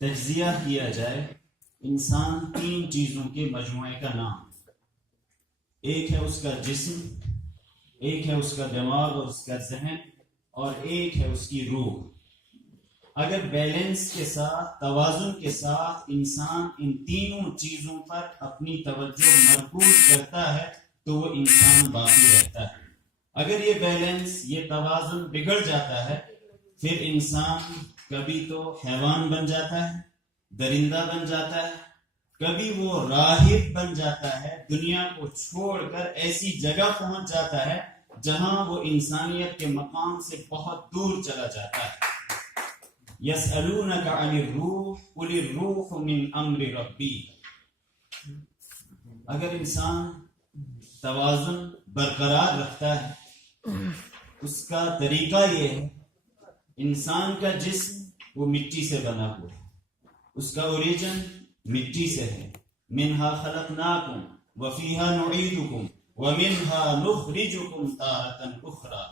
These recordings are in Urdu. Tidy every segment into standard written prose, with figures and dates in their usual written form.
تجزیہ کیا جائے انسان 3 چیزوں کے مجموعے کا نام. ایک ہے اس کا جسم، ایک ہے اس کا دماغ اور اس کا ذہن، اور ایک ہے اس کی روح. اگر بیلنس کے ساتھ، توازن کے ساتھ انسان ان تینوں چیزوں پر اپنی توجہ مرکوز کرتا ہے تو وہ انسان باقی رہتا ہے. اگر یہ بیلنس، یہ توازن بگڑ جاتا ہے پھر انسان کبھی تو حیوان بن جاتا ہے، درندہ بن جاتا ہے، کبھی وہ راہب بن جاتا ہے، دنیا کو چھوڑ کر ایسی جگہ پہنچ جاتا ہے جہاں وہ انسانیت کے مقام سے بہت دور چلا جاتا ہے. يَسْأَلُونَكَ عَنِ الرُّوحِ قُلِ الرُّوحُ مِنْ أَمْرِ رَبِّي. اگر انسان توازن برقرار رکھتا ہے، اس کا طریقہ یہ ہے، انسان کا جسم وہ مٹی سے بنا ہوا ہے، اس کا اوریجن مٹی سے ہے. منہا خلقناکم وفیہا نعیدکم ومنہا نخرجکم تارۃ اخری.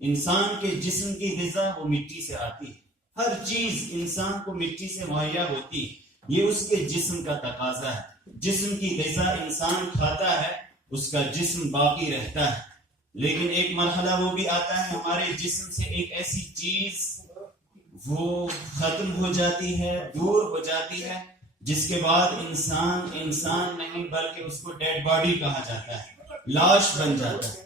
انسان کے جسم کی غذا وہ مٹی سے آتی ہے، ہر چیز انسان کو مٹی سے مہیا ہوتی ہے، یہ اس کے جسم کا تقاضا ہے. جسم کی غذا انسان کھاتا ہے، اس کا جسم باقی رہتا ہے. لیکن ایک مرحلہ وہ بھی آتا ہے ہمارے جسم سے ایک ایسی چیز وہ ختم ہو جاتی ہے، دور ہو جاتی ہے، جس کے بعد انسان نہیں بلکہ اس کو ڈیڈ باڈی کہا جاتا ہے، لاش بن جاتا ہے.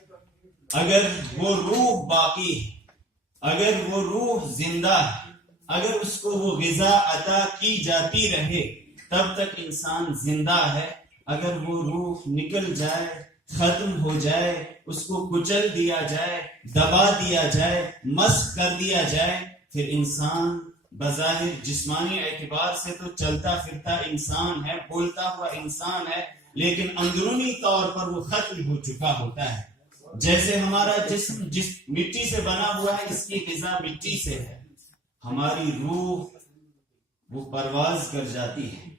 اگر وہ روح باقی ہے، اگر وہ روح زندہ ہے، اگر اس کو وہ غذا عطا کی جاتی رہے تب تک انسان زندہ ہے. اگر وہ روح نکل جائے، ختم ہو جائے، اس کو کچل دیا جائے، دبا دیا جائے، مسخ کر دیا جائے، پھر انسان بظاہر جسمانی اعتبار سے تو چلتا پھرتا انسان ہے، بولتا ہوا انسان ہے، لیکن اندرونی طور پر وہ ختم ہو چکا ہوتا ہے. جیسے ہمارا جسم جس مٹی سے بنا ہوا ہے، اس کی غذا مٹی سے ہے، ہماری روح وہ پرواز کر جاتی ہے.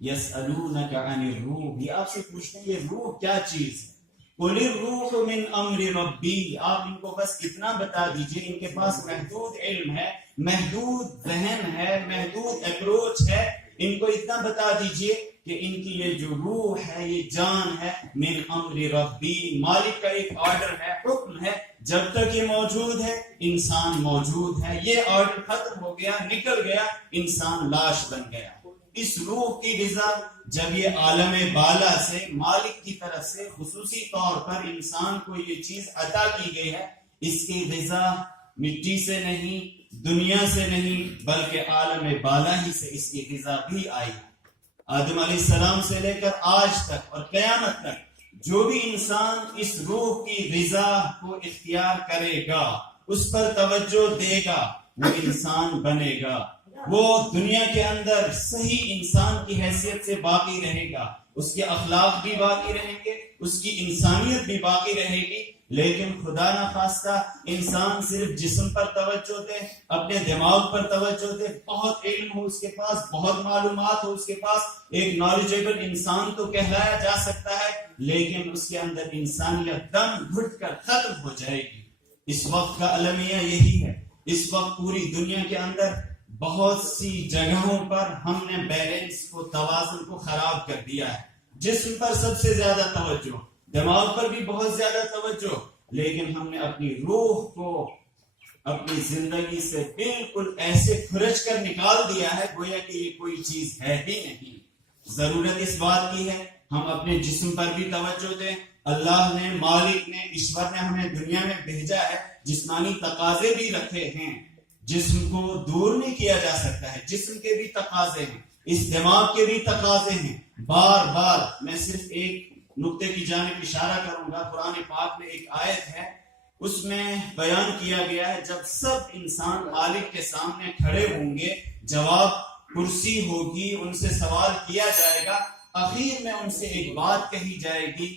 یسألونک عن الروح، یہ آپ سے پوچھتے ہیں یہ روح کیا چیز ہے. قل الروح من امر ربی، آپ ان کو بس اتنا بتا دیجئے، ان کے پاس محدود علم ہے، محدود ذہن ہے، محدود اپروچ ہے، ان کو اتنا بتا دیجئے کہ ان کی یہ جو روح ہے، یہ جان ہے، من امر ربی، مالک کا ایک آرڈر ہے، حکم ہے. جب تک یہ موجود ہے انسان موجود ہے، یہ آرڈر ختم ہو گیا، نکل گیا، انسان لاش بن گیا. اس روح کی غذا جب یہ عالم بالا سے، مالک کی طرف سے خصوصی طور پر انسان کو یہ چیز عطا کی گئی ہے، اس کی غذا مٹی سے نہیں، دنیا سے نہیں، بلکہ عالم بالا ہی سے اس کی غذا بھی آئی. آدم علیہ السلام سے لے کر آج تک اور قیامت تک جو بھی انسان اس روح کی غذا کو اختیار کرے گا، اس پر توجہ دے گا، وہ انسان بنے گا، وہ دنیا کے اندر صحیح انسان کی حیثیت سے باقی رہے گا، اس کے اخلاق بھی باقی رہیں گے، اس کی انسانیت بھی باقی رہے گی. لیکن خدا نخواستہ انسان صرف جسم پر توجہ دے، اپنے دماغ پر توجہ دے، بہت علم ہو اس کے پاس، بہت معلومات ہو اس کے پاس، ایک نالجیبل انسان تو کہلایا جا سکتا ہے، لیکن اس کے اندر انسانیت دم گھٹ کر ختم ہو جائے گی. اس وقت کا المیہ یہی ہے. اس وقت پوری دنیا کے اندر بہت سی جگہوں پر ہم نے بیلنس کو، توازن کو خراب کر دیا ہے. جسم پر سب سے زیادہ توجہ، دماغ پر بھی بہت زیادہ توجہ، لیکن ہم نے اپنی روح کو اپنی زندگی سے بالکل ایسے کھرچ کر نکال دیا ہے گویا کہ یہ کوئی چیز ہے ہی نہیں. ضرورت اس بات کی ہے ہم اپنے جسم پر بھی توجہ دیں. اللہ نے، مالک نے، ایشور نے ہمیں دنیا میں بھیجا ہے، جسمانی تقاضے بھی رکھے ہیں، جسم کو دور نہیں کیا جا سکتا ہے، جسم کے بھی تقاضے ہیں، اس دماغ کے بھی تقاضے ہیں. بار بار میں صرف ایک نقطے کی جانب اشارہ کروں گا. قرآن پاک میں ایک آیت ہے، اس میں بیان کیا گیا ہے جب سب انسان مالک کے سامنے کھڑے ہوں گے، جواب کرسی ہوگی، ان سے سوال کیا جائے گا، اخیر میں ان سے ایک بات کہی جائے گی،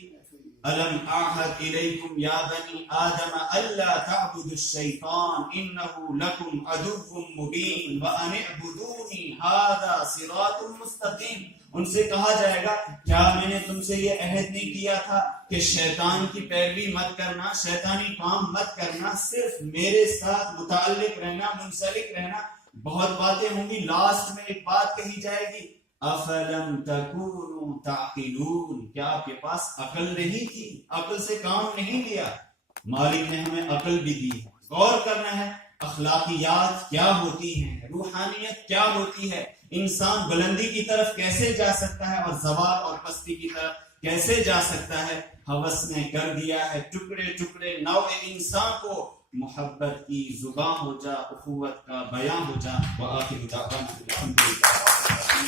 الم اعہد الیکم یا بنی آدم الا تعبدوا الشیطان انہ لکم عدو مبین وان اعبدونی ھذا صراط مستقیم. ان سے کہا جائے گا کیا میں نے تم سے یہ عہد نہیں کیا تھا کہ شیطان کی پیروی مت کرنا، شیطانی کام مت کرنا، صرف میرے ساتھ متعلق رہنا، منسلک رہنا. بہت باتیں ہوں گی، لاسٹ میں ایک بات کہی جائے گی، افلم تکونوا تعقلون، کیا آپ کے پاس عقل نہیں تھی؟ عقل سے کام نہیں لیا؟ مالک نے ہمیں عقل بھی دی، غور کرنا ہے اخلاقیات کیا ہوتی ہیں، روحانیت کیا ہوتی ہے، انسان بلندی کی طرف کیسے جا سکتا ہے اور زوال اور پستی کی طرف کیسے جا سکتا ہے۔ ہوس نے کر دیا ہے ٹکڑے ٹکڑے نوع انسان کو، محبت کی زباں ہو جا، اخوت کا بیان ہو جا۔ وآخر دعوانا الحمدللہ۔